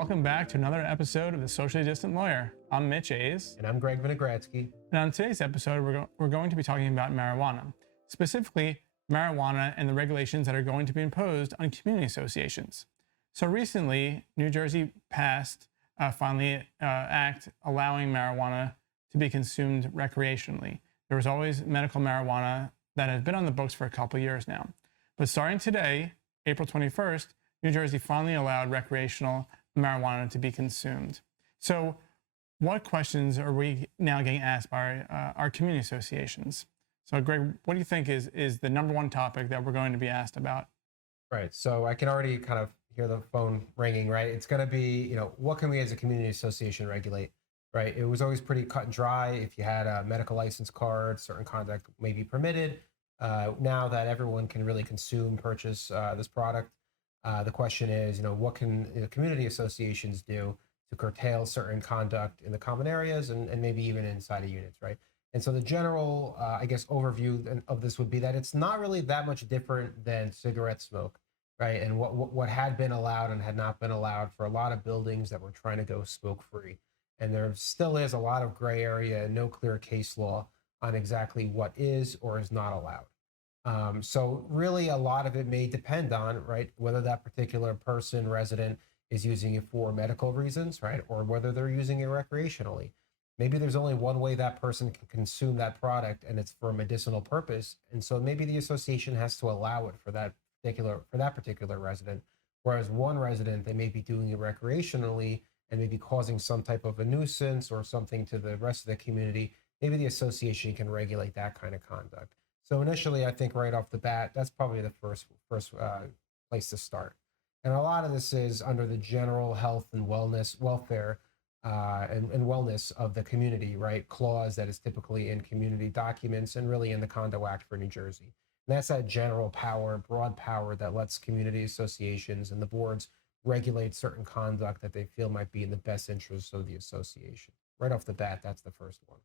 welcome back to another episode of The Socially Distant Lawyer. I'm Mitch Ayes. And I'm Greg Vinogradsky. And on today's episode, we're going to be talking about marijuana, specifically marijuana and the regulations that are going to be imposed on community associations. So recently, New Jersey passed finally act allowing marijuana to be consumed recreationally. There was always medical marijuana that has been on the books for a couple of years now. But starting today, April 21st, New Jersey finally allowed recreational marijuana to be consumed. So what questions are we now getting asked by our community associations? So Greg, what do you think is the number one topic that we're going to be asked about? Right, so I can already kind of hear the phone ringing, right? It's gonna be, what can we as a community association regulate, right? It was always pretty cut and dry. If you had a medical license card, certain conduct may be permitted. Now that everyone can really purchase this product, the question is, what can community associations do to curtail certain conduct in the common areas and maybe even inside of units, right? And so the general, overview of this would be that it's not really that much different than cigarette smoke, right? And what had been allowed and had not been allowed for a lot of buildings that were trying to go smoke free. And there still is a lot of gray area and no clear case law on exactly what is or is not allowed. So really a lot of it may depend on, right, whether that particular person, resident, is using it for medical reasons, right, or whether they're using it recreationally. Maybe there's only one way that person can consume that product, and it's for a medicinal purpose. And so maybe the association has to allow it for that particular resident. Whereas one resident, they may be doing it recreationally and maybe causing some type of a nuisance or something to the rest of the community. Maybe the association can regulate that kind of conduct. So initially, I think right off the bat, that's probably the first place to start. And a lot of this is under the general health and welfare and wellness of the community, right? Clause that is typically in community documents and really in the Condo Act for New Jersey. And that's that general power, broad power that lets community associations and the boards regulate certain conduct that they feel might be in the best interest of the association. Right off the bat, that's the first one.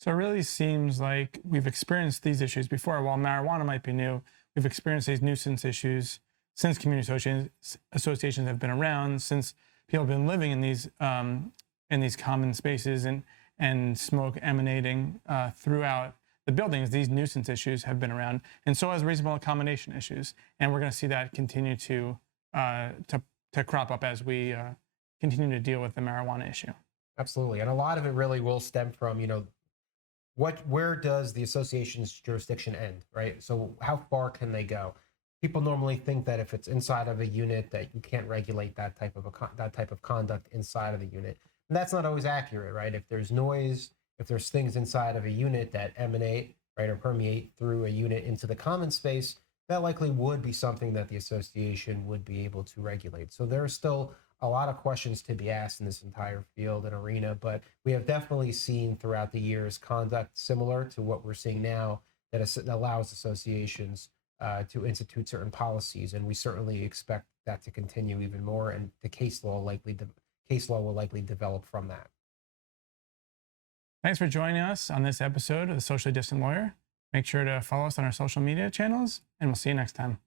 So it really seems like we've experienced these issues before. While marijuana might be new, we've experienced these nuisance issues since community associations have been around, since people have been living in these common spaces and smoke emanating throughout the buildings. These nuisance issues have been around, and so has reasonable accommodation issues. And we're going to see that continue to crop up as we continue to deal with the marijuana issue. Absolutely, and a lot of it really will stem from where does the association's jurisdiction end, right? So how far can they go? People normally think that if it's inside of a unit that you can't regulate that type of conduct inside of the unit. And that's not always accurate, right? If there's noise, if there's things inside of a unit that emanate, right, or permeate through a unit into the common space, that likely would be something that the association would be able to regulate. So there are still a lot of questions to be asked in this entire field and arena, but we have definitely seen throughout the years conduct similar to what we're seeing now that allows associations to institute certain policies, and we certainly expect that to continue even more, and the case law will likely develop from that. Thanks for joining us on this episode of The Socially Distant Lawyer. Make sure to follow us on our social media channels, and we'll see you next time.